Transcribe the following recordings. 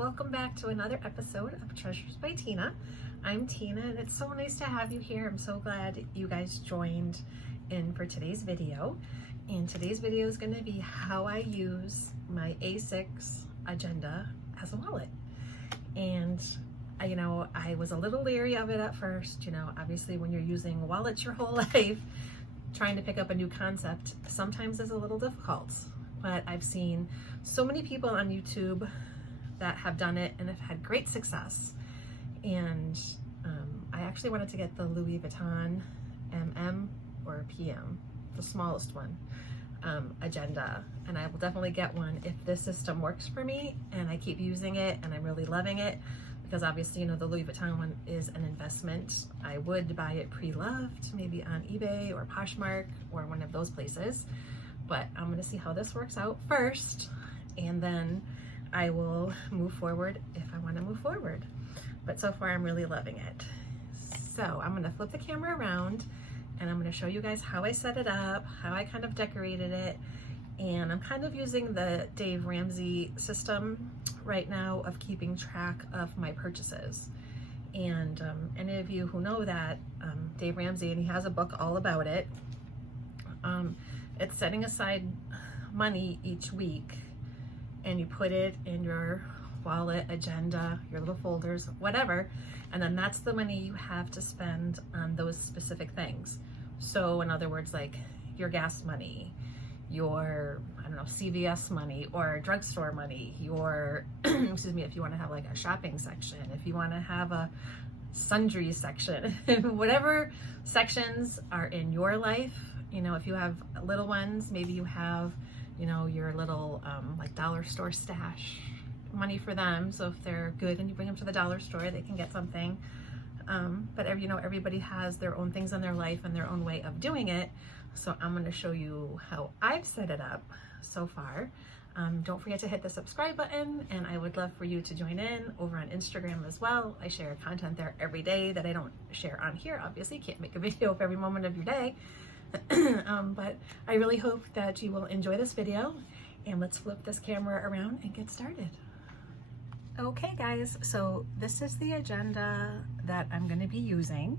welcome back to another episode of Treasures by Tina. I'm Tina and it's so nice to have you here. I'm so glad you guys joined in for today's video. And today's video is going to be how I use my A6 agenda as a wallet. And I was a little leery of it at first. Obviously when you're using wallets your whole life, trying to pick up a new concept sometimes is a little difficult. But I've seen so many people on YouTube that have done it and have had great success. And I actually wanted to get the Louis Vuitton MM or PM, the smallest one, agenda. And I will definitely get one if this system works for me and I keep using it and I'm really loving it. Because obviously, the Louis Vuitton one is an investment. I would buy it pre-loved, maybe on eBay or Poshmark or one of those places. But I'm gonna see how this works out first, and then I will move forward if I wanna move forward. But so far I'm really loving it. So I'm gonna flip the camera around and I'm gonna show you guys how I set it up, how I kind of decorated it. And I'm kind of using the Dave Ramsey system right now of keeping track of my purchases. And any of you who know that, Dave Ramsey, and he has a book all about it, it's setting aside money each week and you put it in your wallet, agenda, your little folders, whatever, and then that's the money you have to spend on those specific things. So in other words, like your gas money, your, CVS money or drugstore money, your, excuse me, if you want to have like a shopping section, if you want to have a sundry section, whatever sections are in your life. If you have little ones, maybe you have, your little like dollar store stash money for them. So if they're good and you bring them to the dollar store, they can get something. But everybody has their own things in their life and their own way of doing it. So I'm going to show you how I've set it up so far. Don't forget to hit the subscribe button, and I would love for you to join in over on Instagram as well. I share content there every day that I don't share on here. Obviously, you can't make a video of every moment of your day. But I really hope that you will enjoy this video, and let's flip this camera around and get started. Okay guys, so this is the agenda that I'm going to be using,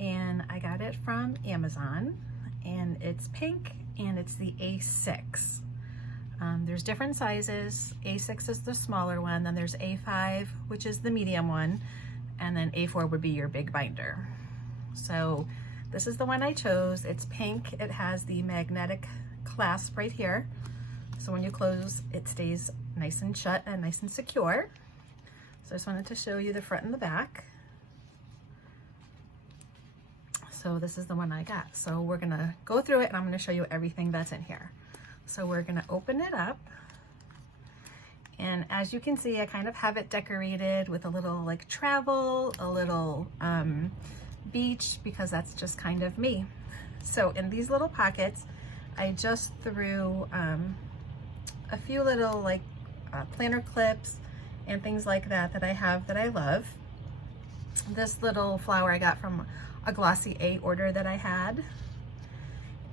and I got it from Amazon, and it's pink and it's the A6. There's different sizes. A6 is the smaller one, then there's A5, which is the medium one, and then A4 would be your big binder. So this is the one I chose. It's pink. It has the magnetic clasp right here. So when you close, it stays nice and shut and nice and secure. So I just wanted to show you the front and the back. So this is the one I got. So we're gonna go through it and I'm gonna show you everything that's in here. So we're gonna open it up. And as you can see, I kind of have it decorated with a little like travel, a little beach, because that's just kind of me. So in these little pockets, I just threw a few little like planner clips and things like that I have that I love. This little flower I got from a Glossy A order that I had.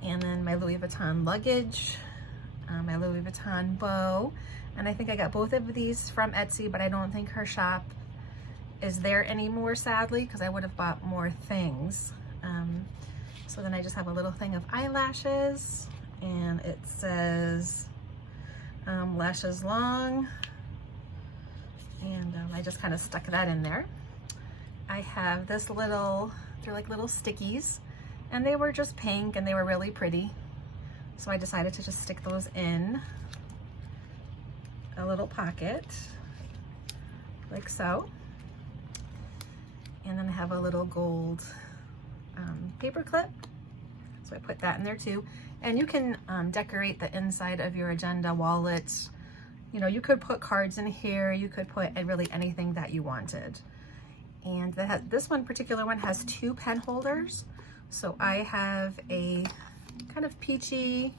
And then my Louis Vuitton luggage, my Louis Vuitton bow. And I think I got both of these from Etsy, but I don't think her shop is there anymore, sadly, because I would have bought more things. So then I just have a little thing of eyelashes, and it says lashes long, and I just kind of stuck that in there. I have this little, they're like little stickies, and they were just pink and they were really pretty. So I decided to just stick those in a little pocket, like so. And then I have a little gold paper clip. So I put that in there too. And you can decorate the inside of your agenda wallets. You could put cards in here. You could put really anything that you wanted. And this particular one has 2 pen holders. So I have a kind of peachy,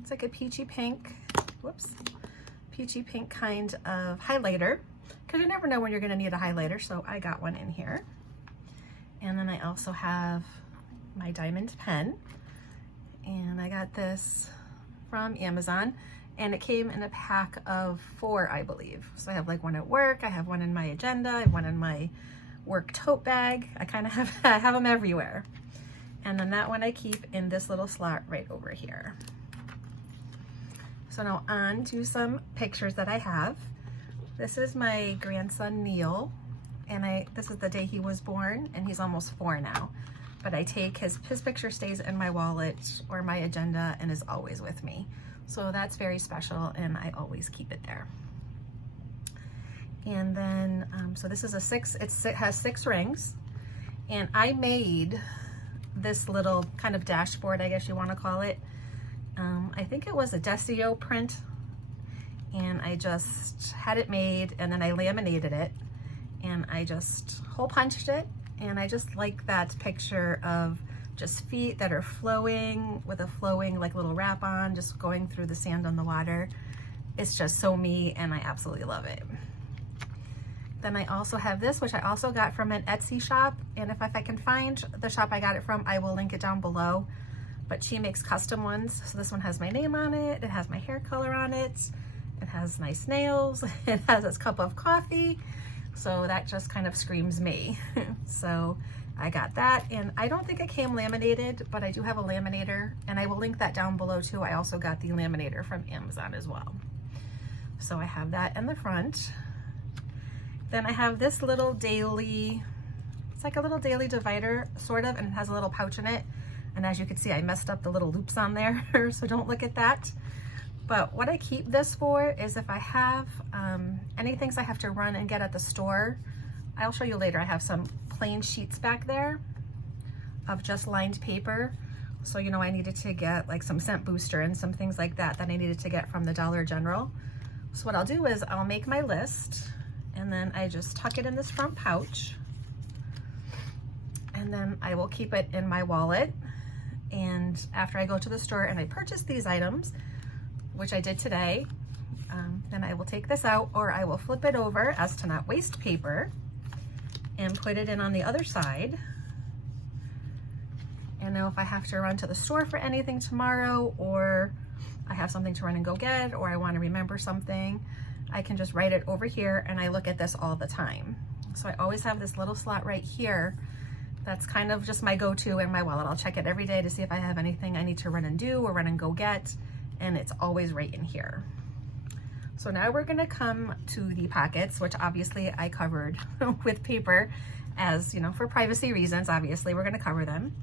it's like a peachy pink, whoops, peachy pink kind of highlighter, because you never know when you're going to need a highlighter, so I got one in here. And then I also have my diamond pen, and I got this from Amazon, and it came in a pack of 4, I believe. So I have like one at work, I have one in my agenda, I have one in my work tote bag. I kind of have, I have them everywhere. And then that one I keep in this little slot right over here. So now on to some pictures that I have. This is my grandson Neil, and this is the day he was born, and he's almost 4 now. But I take his picture stays in my wallet or my agenda and is always with me. So that's very special, and I always keep it there. And then, so this is a 6, it has 6 rings, and I made this little kind of dashboard, I guess you want to call it. I think it was a Desio print, and I just had it made, and then I laminated it, and I just hole punched it, and I just like that picture of just feet that are flowing with a flowing like little wrap on, just going through the sand on the water. It's just so me, and I absolutely love it. Then I also have this, which I also got from an Etsy shop, and if I can find the shop I got it from, I will link it down below. But she makes custom ones. So this one has my name on it, it has my hair color on it, it has nice nails, it has this cup of coffee. So that just kind of screams me. So I got that, and I don't think it came laminated, but I do have a laminator, and I will link that down below too. I also got the laminator from Amazon as well. So I have that in the front. Then I have this little daily, it's like a little daily divider sort of, and it has a little pouch in it. And as you can see, I messed up the little loops on there, so don't look at that. But what I keep this for is if I have any things I have to run and get at the store. I'll show you later. I have some plain sheets back there of just lined paper. So, you know, I needed to get like some scent booster and some things like that I needed to get from the Dollar General. So what I'll do is I'll make my list, and then I just tuck it in this front pouch, and then I will keep it in my wallet. And after I go to the store and I purchase these items, which I did today, then I will take this out, or I will flip it over as to not waste paper and put it in on the other side. And now if I have to run to the store for anything tomorrow, or I have something to run and go get, or I want to remember something, I can just write it over here, and I look at this all the time. So I always have this little slot right here. That's kind of just my go-to in my wallet. I'll check it every day to see if I have anything I need to run and do or run and go get, and it's always right in here. So now we're gonna come to the pockets, which obviously I covered with paper, as you know, for privacy reasons, obviously we're gonna cover them.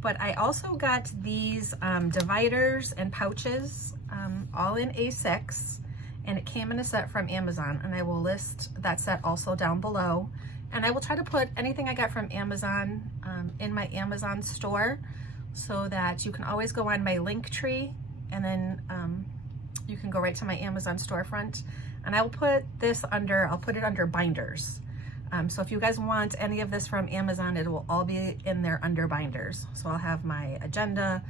But I also got these dividers and pouches, all in A6, and it came in a set from Amazon, and I will list that set also down below. And I will try to put anything I got from Amazon in my Amazon store, so that you can always go on my link tree, and then you can go right to my Amazon storefront. And I will put this under, I'll put it under binders. So if you guys want any of this from Amazon, it will all be in there under binders. So I'll have my agenda,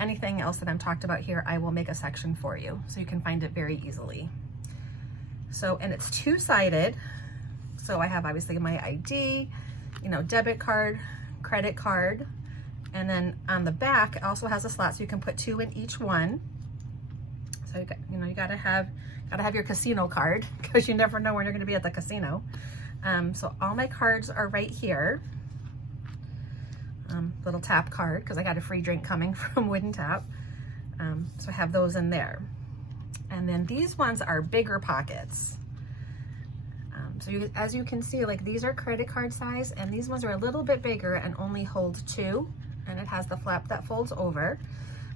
anything else that I'm talked about here, I will make a section for you so you can find it very easily. So, and it's 2-sided. So I have obviously my ID, you know, debit card, credit card, and then on the back it also has a slot so you can put 2 in each one. So you got, you know, you gotta have your casino card, because you never know when you're gonna be at the casino. So all my cards are right here. Little tap card, because I got a free drink coming from Wooden Tap. So I have those in there. And then these ones are bigger pockets. So as you can see, like these are credit card size, and these ones are a little bit bigger and only hold 2, and it has the flap that folds over.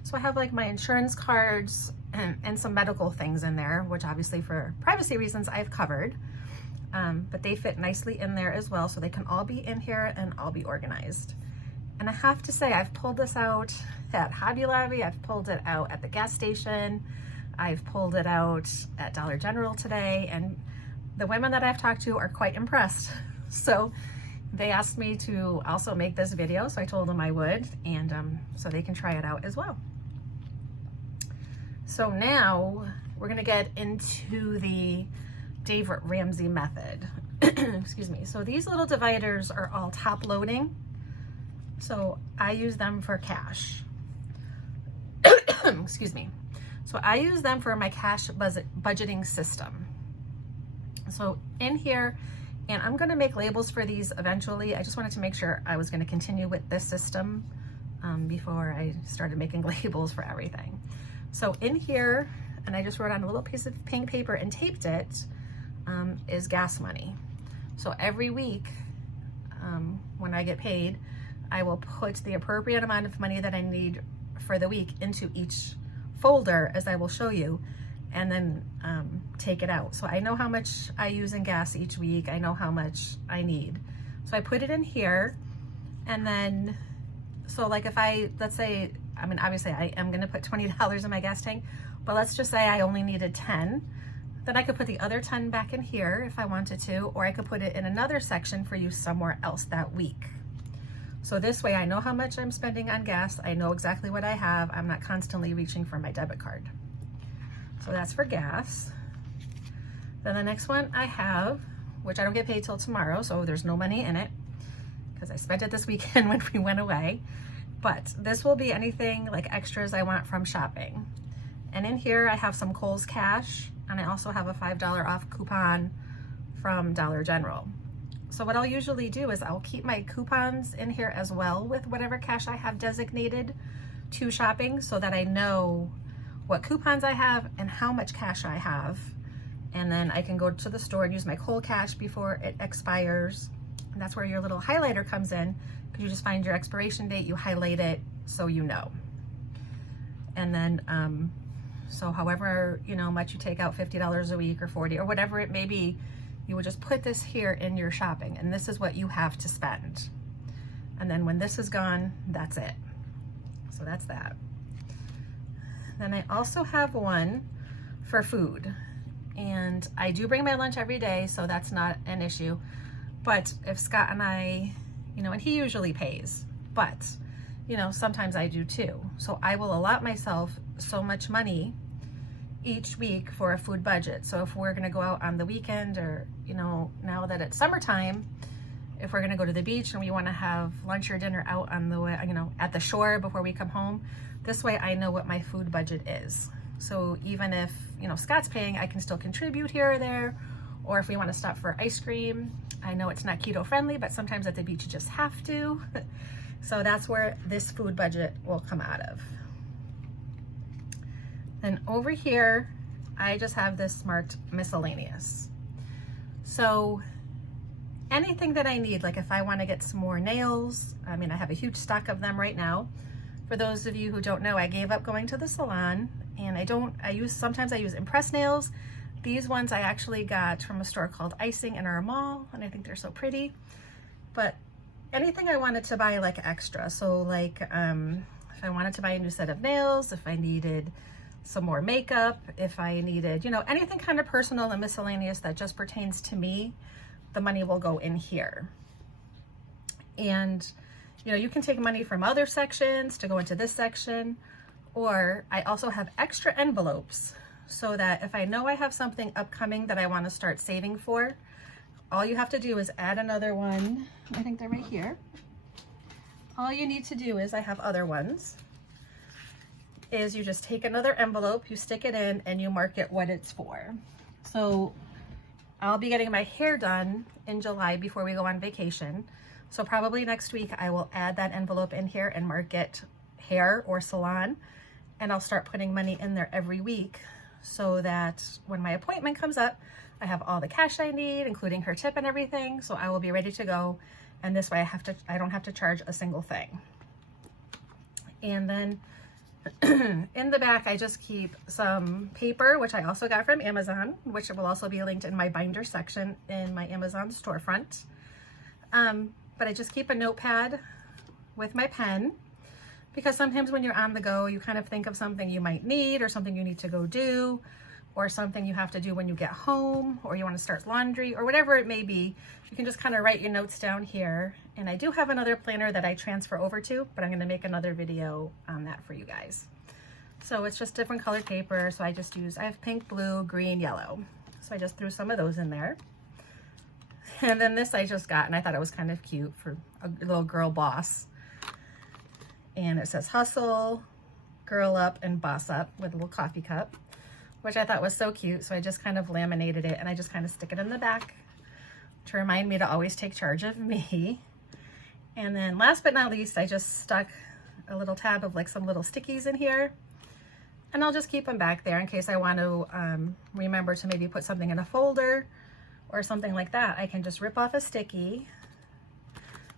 So I have like my insurance cards and some medical things in there, which obviously for privacy reasons I've covered, but they fit nicely in there as well, so they can all be in here and all be organized. And I have to say, I've pulled this out at Hobby Lobby, I've pulled it out at the gas station, I've pulled it out at Dollar General today, and the women that I've talked to are quite impressed. So they asked me to also make this video, so I told them I would, and so they can try it out as well. So now we're gonna get into the Dave Ramsey method. Excuse me. So these little dividers are all top loading. So I use them for cash. Excuse me. So I use them for my cash budgeting system. So in here, and I'm gonna make labels for these eventually. I just wanted to make sure I was gonna continue with this system before I started making labels for everything. So in here, and I just wrote on a little piece of pink paper and taped it, is gas money. So every week, when I get paid, I will put the appropriate amount of money that I need for the week into each folder, as I will show you, and then take it out. So I know how much I use in gas each week. I know how much I need. So I put it in here, and then, so like if let's say, I mean, obviously I am gonna put $20 in my gas tank, but let's just say I only needed 10. Then I could put the other 10 back in here if I wanted to, or I could put it in another section for use somewhere else that week. So this way I know how much I'm spending on gas. I know exactly what I have. I'm not constantly reaching for my debit card. So that's for gas. Then the next one I have, which I don't get paid till tomorrow, so there's no money in it because I spent it this weekend when we went away. But this will be anything like extras I want from shopping. And in here I have some Kohl's cash, and I also have a $5 off coupon from Dollar General. So what I'll usually do is I'll keep my coupons in here as well with whatever cash I have designated to shopping, so that I know what coupons I have and how much cash I have. And then I can go to the store and use my Kohl cash before it expires. And that's where your little highlighter comes in, because you just find your expiration date, you highlight it so you know. And then, so however, much you take out, $50 a week or 40 or whatever it may be, you would just put this here in your shopping, and this is what you have to spend. And then when this is gone, that's it. So that's that. Then I also have one for food, and I do bring my lunch every day, so that's not an issue. But if Scott and I, and he usually pays, but sometimes I do too. So I will allot myself so much money each week for a food budget. So if we're gonna go out on the weekend, or now that it's summertime, if we're gonna go to the beach and we wanna have lunch or dinner out on the way, at the shore before we come home, this way I know what my food budget is. So even if, Scott's paying, I can still contribute here or there. Or if we wanna stop for ice cream, I know it's not keto friendly, but sometimes at the beach you just have to. So that's where this food budget will come out of. And over here, I just have this marked miscellaneous. So anything that I need, like if I want to get some more nails, I have a huge stock of them right now. For those of you who don't know, I gave up going to the salon, and sometimes I use impress nails. These ones I actually got from a store called Icing in our mall, and I think they're so pretty. But anything I wanted to buy like extra, so like if I wanted to buy a new set of nails, if I needed some more makeup, if I needed, anything kind of personal and miscellaneous that just pertains to me, the money will go in here. And, you can take money from other sections to go into this section, or I also have extra envelopes so that if I know I have something upcoming that I want to start saving for, all you have to do is add another one. I think they're right here. All you need to do is, I have other ones, is you just take another envelope, you stick it in, and you mark it what it's for. So I'll be getting my hair done in July before we go on vacation. So probably next week I will add that envelope in here and mark it hair or salon, and I'll start putting money in there every week so that when my appointment comes up, I have all the cash I need, including her tip and everything, so I will be ready to go. And this way I don't have to charge a single thing. And then in the back, I just keep some paper, which I also got from Amazon, which will also be linked in my binder section in my Amazon storefront. But I just keep a notepad with my pen, because sometimes when you're on the go, you kind of think of something you might need, or something you need to go do, or something you have to do when you get home, or you want to start laundry, or whatever it may be. You can just kind of write your notes down here. And I do have another planner that I transfer over to, but I'm going to make another video on that for you guys. So it's just different colored paper. So I have pink, blue, green, yellow. So I just threw some of those in there. And then this I just got, and I thought it was kind of cute for a little girl boss. And it says hustle, Girl Up and Boss Up with a little coffee cup, which I thought was so cute. So I just kind of laminated it and I just kind of stick it in the back to remind me to always take charge of me. And then last but not least, I just stuck a little tab of like some little stickies in here. And I'll just keep them back there in case I want to remember to maybe put something in a folder or something like that. I can just rip off a sticky.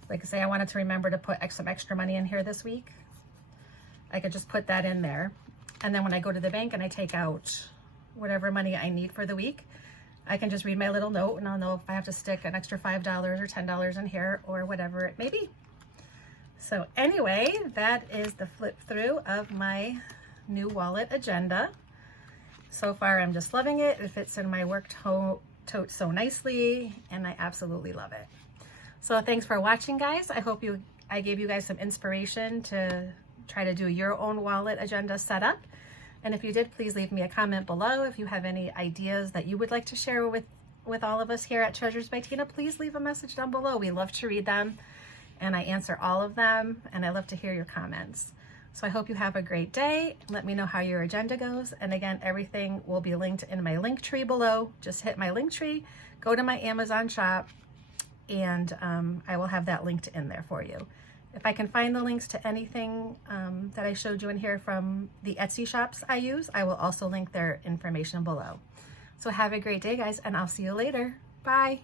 Like say I wanted to remember to put some extra money in here this week. I could just put that in there. And then when I go to the bank and I take out whatever money I need for the week, I can just read my little note and I'll know if I have to stick an extra $5 or $10 in here or whatever it may be. So anyway, that is the flip through of my new wallet agenda. So far, I'm just loving it. It fits in my work tote so nicely, and I absolutely love it. So thanks for watching, guys. I hope I gave you guys some inspiration to try to do your own wallet agenda setup. And if you did, please leave me a comment below. If you have any ideas that you would like to share with all of us here at Treasures by Tina, please leave a message down below. We love to read them, and I answer all of them, and I love to hear your comments. So I hope you have a great day. Let me know how your agenda goes. And again, everything will be linked in my link tree below. Just hit my link tree, go to my Amazon shop, and I will have that linked in there for you. If I can find the links to anything that I showed you in here from the Etsy shops I use, I will also link their information below. So have a great day, guys, and I'll see you later. Bye.